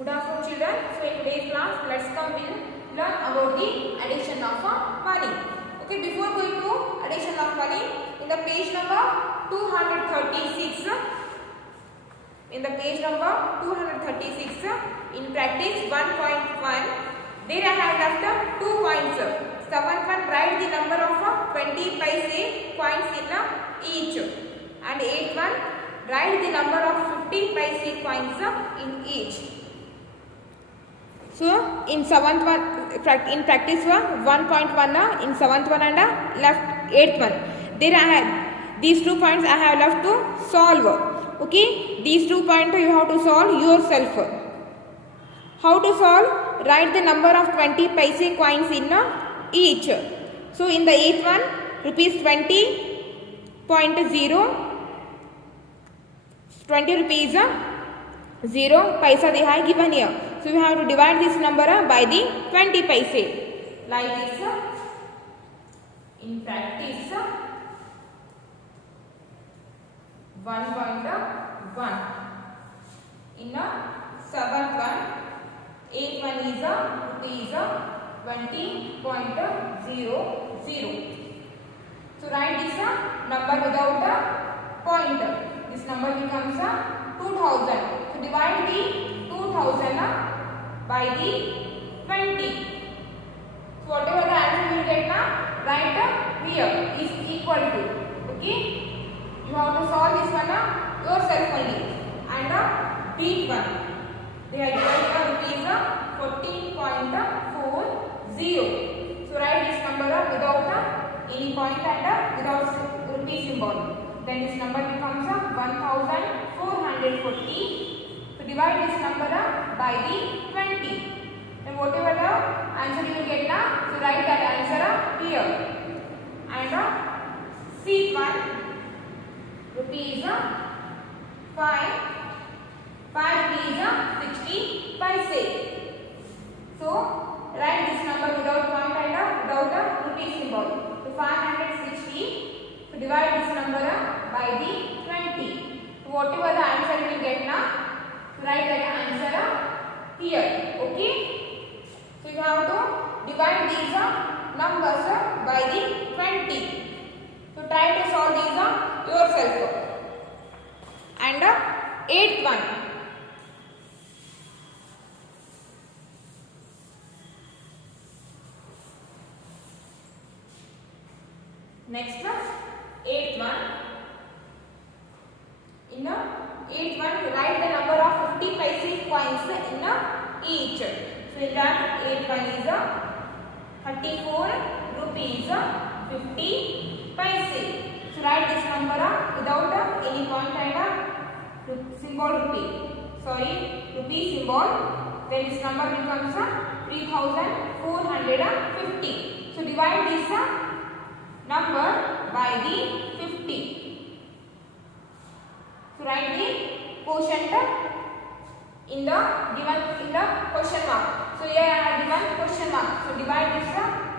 Good afternoon children. So in today's class, let's come will learn about the addition of money. Okay, before going to addition of money, in the page number 236, in the page number 236, in practice 1.1, there I have left 2 points. Seventh one, write the number of 20 paise coins in each, and eighth one, write the number of 50 paise coins in each. So in seventh one, in practice 1.1, in seventh one and left eighth one, there I have these 2 points I have left to solve. Okay, these 2 points you have to solve yourself. How to solve? Write the number of 20 paise coins in each. So in the eighth one, rupees 20.0, 20 rupees 0 paisa they have given here. So we have to divide this number by the 20 paise. Like this, in practice 1.1. In seventh one, eighth one is rupees 20.00. So write this number without a point. This number becomes 2000. So divide the 2000 by the 20. So whatever the answer you will get now, write here is equal to. Okay. You have to solve this one yourself only. And beat one. They are given rupees 14.40. So write this number without any point and without rupee symbol. Then this number becomes 1440. So divide this number by the 20. Then whatever the answer you will get now, so write that answer here. And seat one, rupees 5 rupees 60 paise. So write this number without point and without the rupee symbol. So 560. So divide this number by the 20. So whatever the answer you will get now, so write that answer here. Okay. So you have to divide these numbers by the 20. So try to solve these yourself. And eighth one. Next one, eighth one. In the eighth one, write the number of 50 paise coins in each. So in that, eighth one is 34 rupees 50 paise. So write this number without any point and symbol rupee. Rupee symbol. Then this number becomes 3450. So divide this number by the 50. So write the quotient in the given in the question mark. So here I have given question mark. So divide this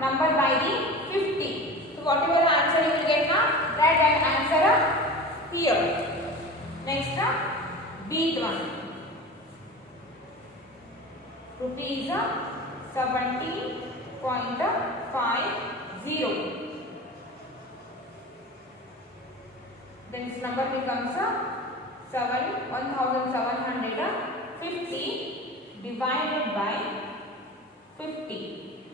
number by the 50. So whatever the answer you will get now, write that answer here. Next, beat one. Rupees 17.50. Then this number becomes 1750 divided by 50.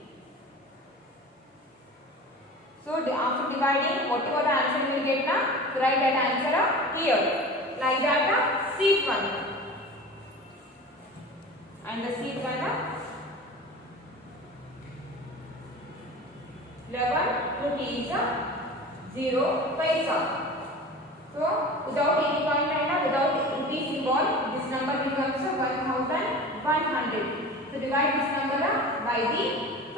So after dividing, whatever the answer you will get now, write that answer here. Like that, seat one. And the seat one 11 rupees 0 paisa. So without any point and without rupee symbol, this number becomes 1100. So divide this number by the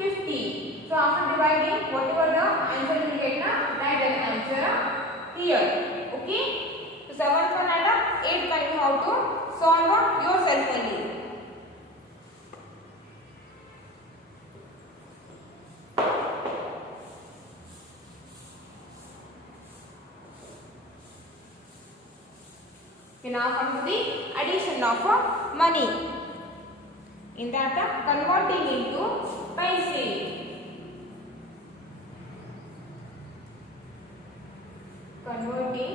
50. So after dividing, whatever the answer you will get now, write that answer here. Okay. So seventh one and eighth one you have to solve yourself only. We now come to the addition of money. In that converting into paise. Converting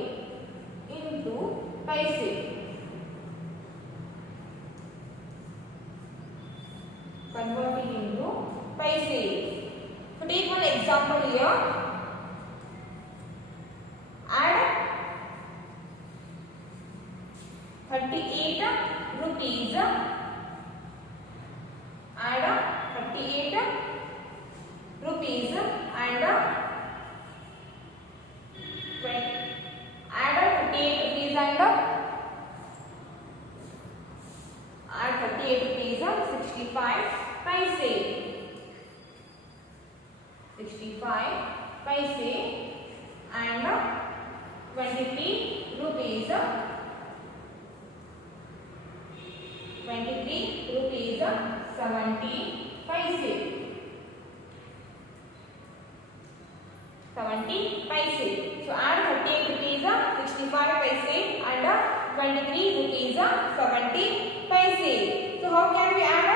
into paise. Converting into paise. So take one example here. Add 38 rupees. Add 38 rupees and add 38 rupees and add 38 rupees 65 paise. 65 paise and 23 rupees. 23 rupees 70 paise. 70 paise. So add 38 rupees 65 paise and 23 rupees 70 paise. So how can we add?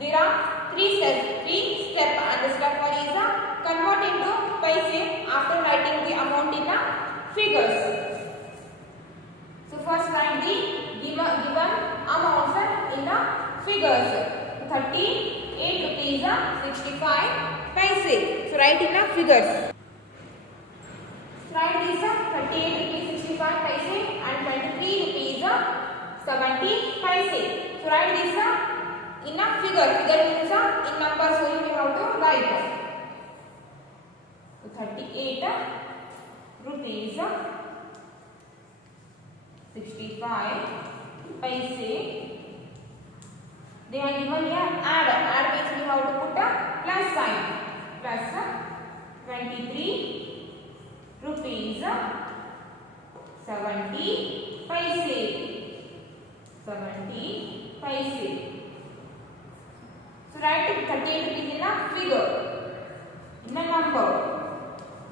There are three steps. And the step one is convert into paise after writing the amount in figures. So first write the given amounts in the figures. 38 rupees 65 paise. So write in the figures. Write this 38 rupees 65 paise and 23 rupees 70 paise. So write this in a figure. Figure means in numbers only we have to write. So 38 rupees 65 paise. They are given here add. Add means we have to put a plus sign. Plus 23 rupees 70 paise. 70 paise. So write 38 rupees in a figure. In a number.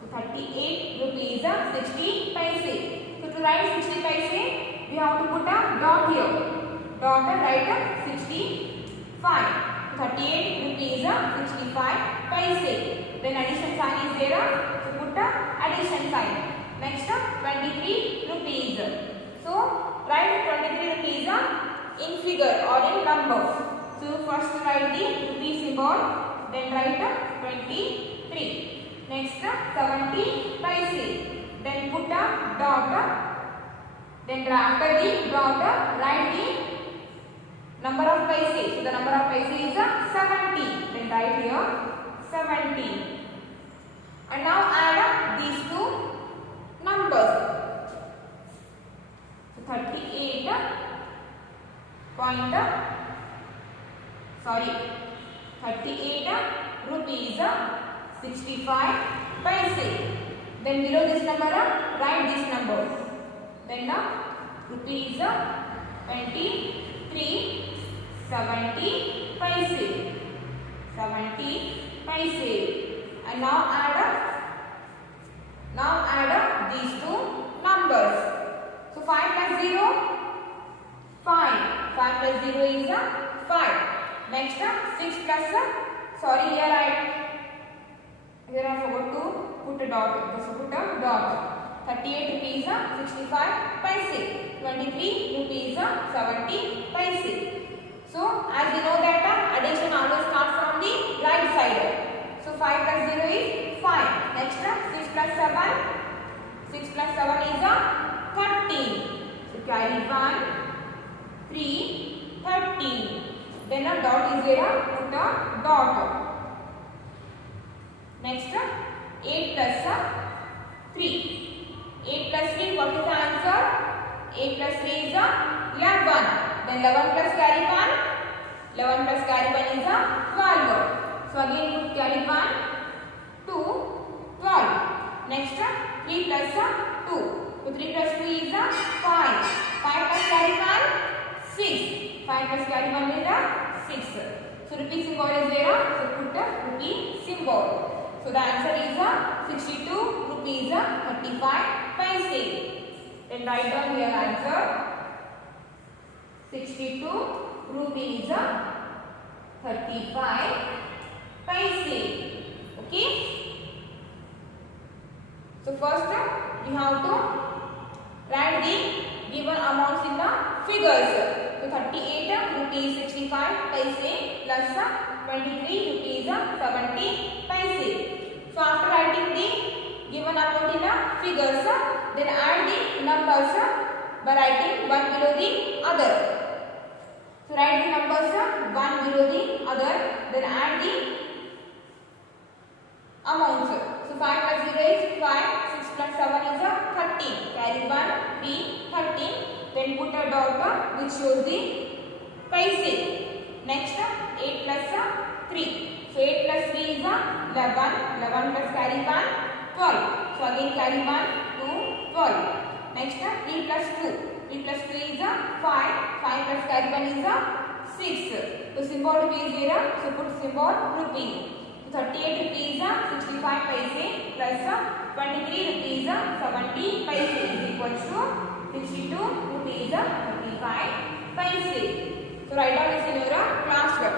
So 38 rupees 60 paise. So to write 60 paise, we have to put a dot here. Dot write 65. 38 rupees 65 paise. Then addition sign is there. So put the addition sign. Next 23 rupees. So write 23 rupees in figure or in number. So first write the rupee symbol. Then write 23. Next 70 paise. Then put a dot. Then after the dot write the number of paise. So the number of paise is 70. Then write here 70. And now add these two numbers. So 38 rupees 65 paise. Then below this number write this number. Then rupees 23 70 paise. 70 paise. And now add these two numbers. So 5 plus 0 5. 5 plus 0 is 5. Next 6 plus here I forgot to put a dot. So put a dot. 38 rupees 65 paise. 23 rupees 70 paise. So as you know that addition always starts from the right side. So 5 plus 0 is 5. Next 6 plus 7. 6 plus 7 is 13. So carry 1, 3, 13. Then a dot is there. Put a dot. Next 8 plus 3. 8 plus 3, what is the answer? 8 plus 3 is 11. Then 11 plus carry 1. 11 plus carry 1 is 12. So again put carry 1, 2, 12. Next 3 plus 2. So 3 plus 2 is 5. 5 plus carry 1, 6. 5 plus carry 1 is 6. So rupee symbol is there. So put the rupee symbol. So the answer is 62 rupees 35 paise. Then write down your answer. 62 rupees 35 paise. Okay. So first you have to write the given amounts in the figures. So 38 rupees 65 paise plus 23 rupees 70 paise. So after writing the given amount in the figures, then add the numbers by writing one below the other. So write the numbers one below the other, then add the amounts. So 5 plus 0 is 5, 6 plus 7 is 13. Carry 1, 3, 13. Then put a dot which shows the paise. Next 8 plus 3. So 8 plus 3 is 11. 11 plus carry 1, 12. So again carry 1, 2, 12. Next 3 plus 2. 3 plus 3 is 5. 5 plus carry 1 is 6. So symbol rupee is here. So put symbol rupee. 38 rupees 65 paise plus 23 rupees 70 paise is equal to 62 rupees 35 paise. So write down this in your classwork.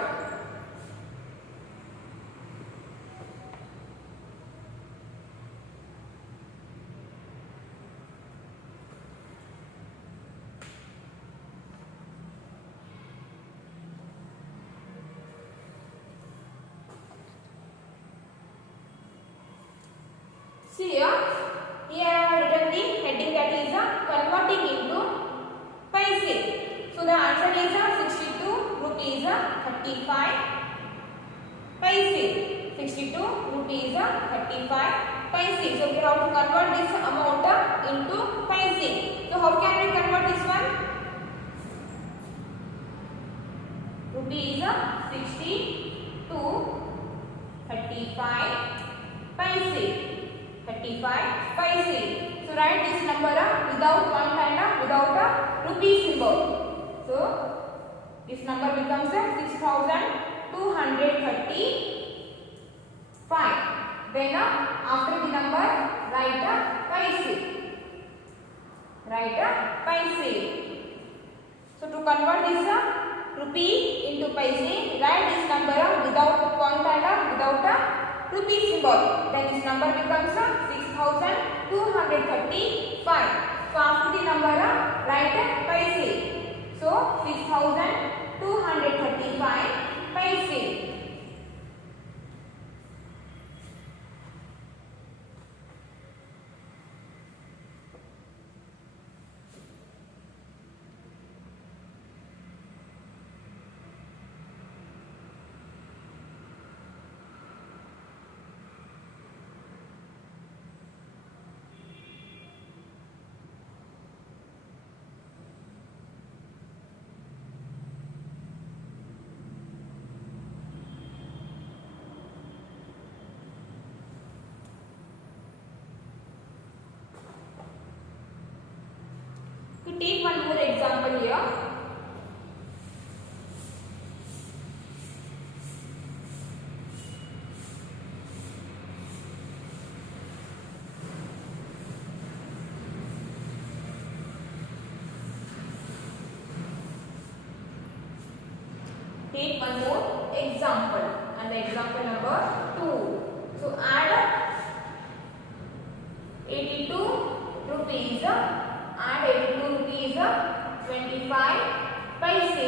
See here I have written the heading that is converting into paise. So the answer is 62 rupees 35 paise. 62 rupees 35 paise. So we have to convert this amount into paise. So how can we convert this one? Rupees 62 35 paise. 35 paise. So write this number without point and without a rupee symbol. So this number becomes 6235. Then after the number write paise. Write paise. So to convert this rupee into paise, write this number without point and without a rupee symbol. Then this number becomes 6235. So after the number write paise. So 6235 paise. To take one more example here. Take one more example, and the example number 2. So add 82 rupees. Add 82 rupees 25 paise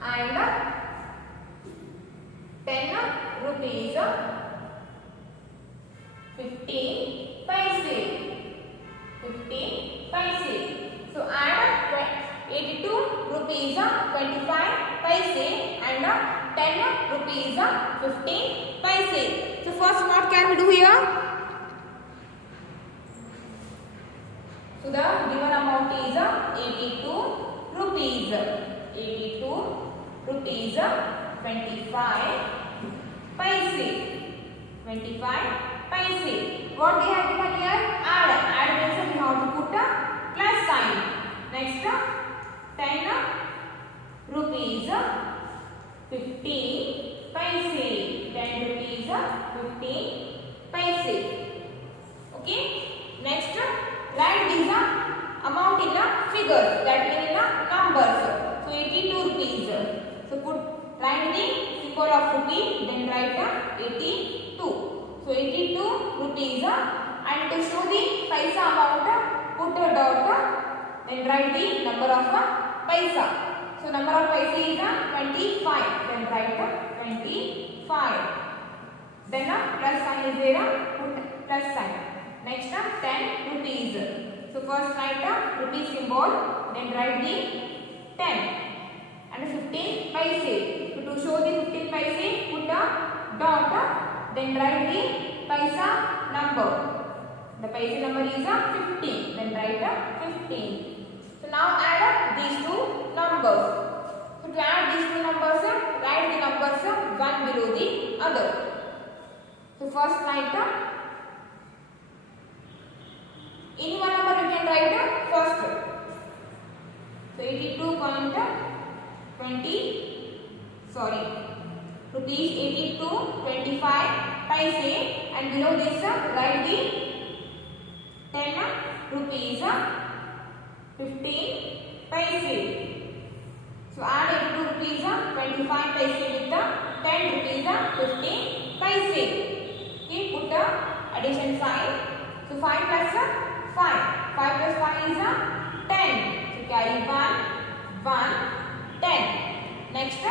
and 10 rupees 15 paise. 15 paise. So add 82 rupees 25 paise and 10 rupees 15 paise. So first what can we do here? So the given amount is 82 rupees. 82 rupees 25 paise. 25 paise. What we have given here? Add. Add means we have to put a plus sign. Next 10 rupees 15 paise. 10 rupees 15 paise. Okay. Next write this amount in the figures, that means in the numbers. So 82 rupees. So put 82. So 82 rupees. And to show the paisa amount, put a dot, then write the number of paisa. So number of paisa is 25. Then write 25. Then plus sign is there, put plus sign. Next 10 rupees. So first write rupee symbol, then write the 10 and 15 paise. So to show the 15 paise, put a dot, then write the paisa number. The paisa number is 15. Then write 15. So now add up these two numbers. So to add these two numbers, write the numbers one below the other. So first write any one number you can write first. So 82.20 rupees 82.25 paise, and below this write the 10 rupees 15 paise. So add 82 rupees 25 paise with the 10 rupees 15 paise. Okay, put the addition sign. So 5 plus 5. 5 plus 5 is 10. So carry 1, 10. Next 2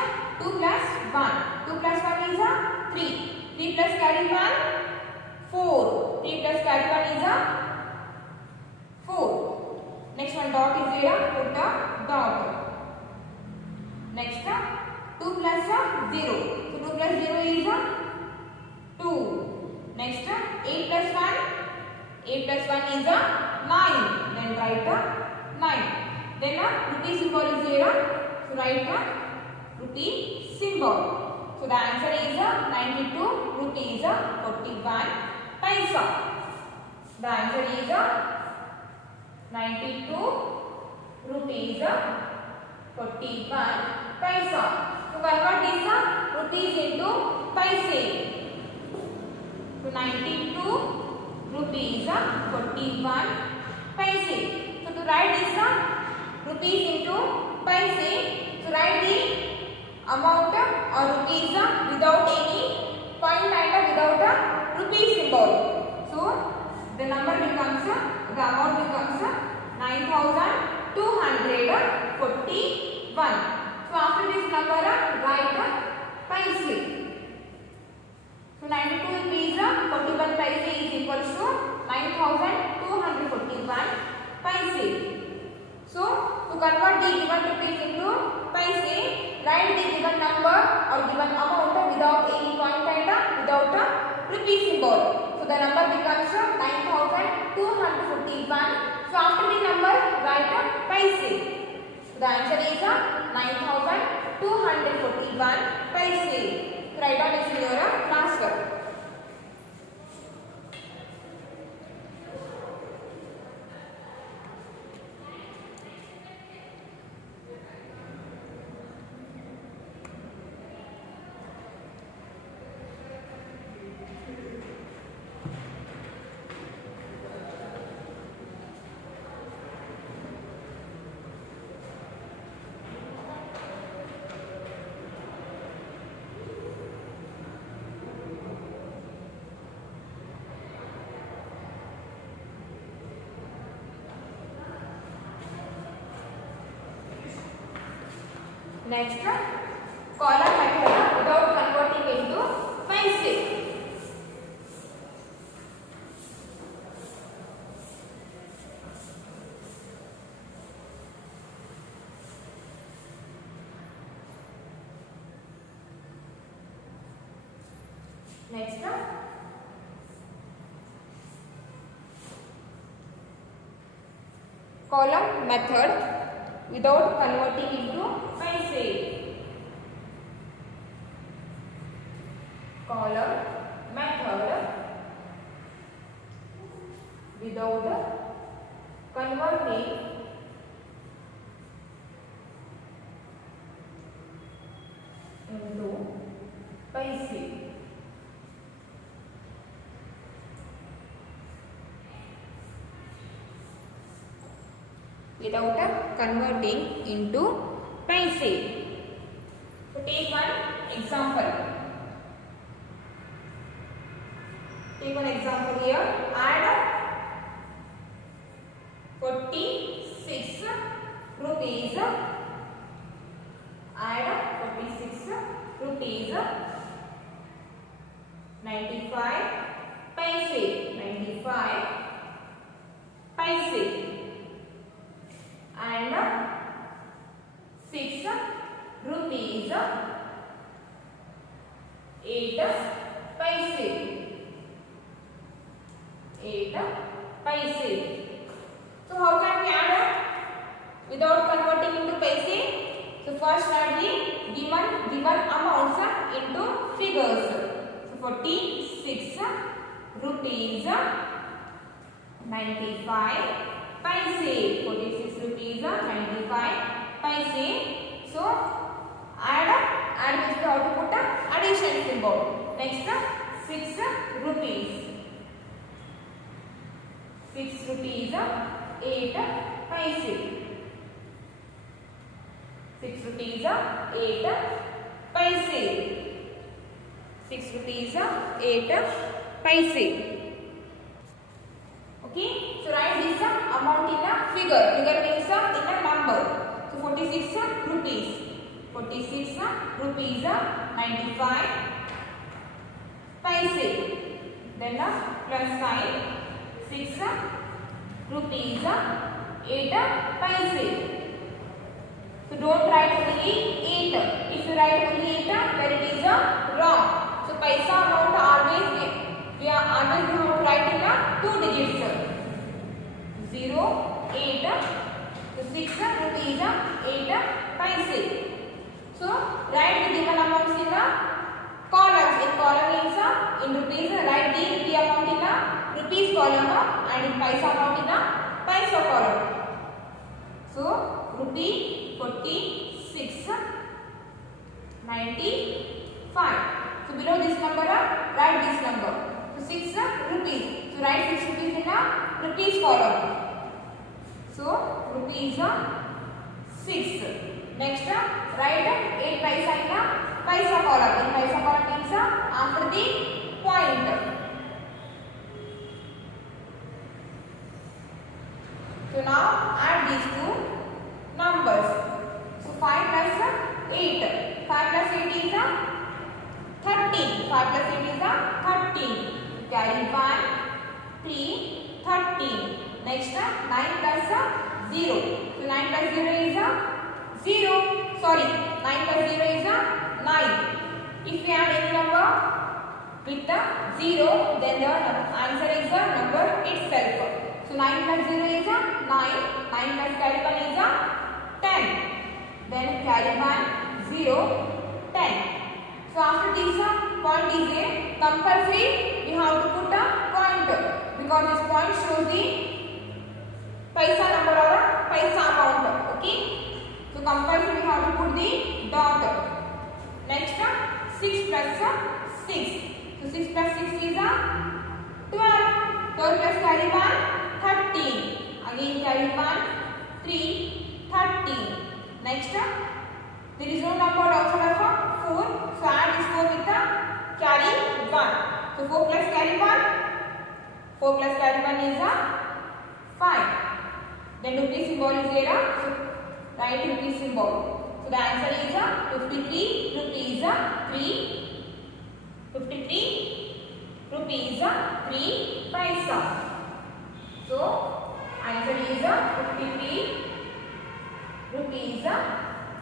plus 1. 2 plus 1 is 3. 3 plus carry 1, 4. 3 plus carry 1 is 4. Next one dot is there, put a dot. Next 2 plus 0. So 2 plus 0 is 2. Next 8 plus 1. 8 plus 1 is 9. Then write 9. Then rupee symbol is there. So write rupee symbol. So the answer is 92 rupees 41 paisa. The answer is 92 rupees 41 paisa. So convert this rupees into paise. So 92 rupees 41 paise. So to write this rupees into paise, so write the amount or rupees without any point and without a rupee symbol. So the number becomes, the amount becomes 9,241. So after this number write paise. So 92 rupees 41 paise is equal to 9,241 paise. So to convert the given rupees into paise, write the given number or given amount without any point and without a rupee symbol. So the number becomes 9,241. So after the number write paise. So the answer is 9,241 paise. Write down this in your class work. Next, column method without converting into paise. Next, column method without converting into paise. Column method without converting into paise. Without converting into paise. So take one example. Take one example here. Add 46 rupees. Add 46 rupees 95 paise. 95 paise. And 6 rupees 8 paise. 8 paise. So how can we add without converting into paise? So first add the given amounts into figures. So 46 rupees 95 paise. 46 rupees 95 paise. So add with how to put addition symbol. Next 6 rupees. 6 rupees 8 paise. 6 rupees 8 paise. 6 rupees 8 paise. Okay, so write this amount in a figure. Figure means in a number. So 46 rupees. 46 rupees 95 paise. Then plus sign. 6 rupees 8 paise. So don't write only 8. If you write only 8, then it is wrong. So paisa amount always we have to write in 2 digits. 0, 8. So 6 rupees 8 paise. So write the given amounts in columns. In column means in rupees, write the rupee amount in rupees column and in paisa amount in paisa column. So rupee 46 95. So below this number write this number. So 6 rupees. So write 6 rupees in rupees column. So rupees 6. Next write 8 paisa in paisa column. In paisa column means after the point. So now add these two numbers. So 5 plus 8. 5 plus 8 is 13. 5 plus 8 is 13. Carry 1, 3, 13. Next 9 plus 0. So 9 plus 0 is 0. Sorry, 9 plus 0 is 9. If we add any number with 0, then the answer is the number itself. So 9 plus 0 is 9. 9 plus carry 1 is 10. Then carry 1, 0, 10. So after this point is a compulsory, we have to put a point because this point shows the paisa number or paisa amount. Okay. So compulsory we have to put the dot. Next 6 plus 6. So 6 plus 6 is 12. 12 plus carry 1, 13. Again carry 1, 3, 13. Next there is no number outside of 4. So add this 4 with the carry 1. So 4 plus carry 1. 4 plus carry 1 is 5. Then rupee symbol is there. So write rupee symbol. So the answer is 53 rupees 3. 53 rupees 3 paisa. So answer is 53 rupees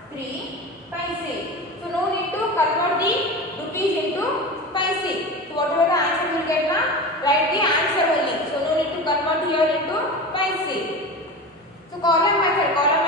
3 paise. So no need to convert the rupees into paise. So whatever the answer you will get now, write the answer only. So no need to convert here into paise. So column method. Column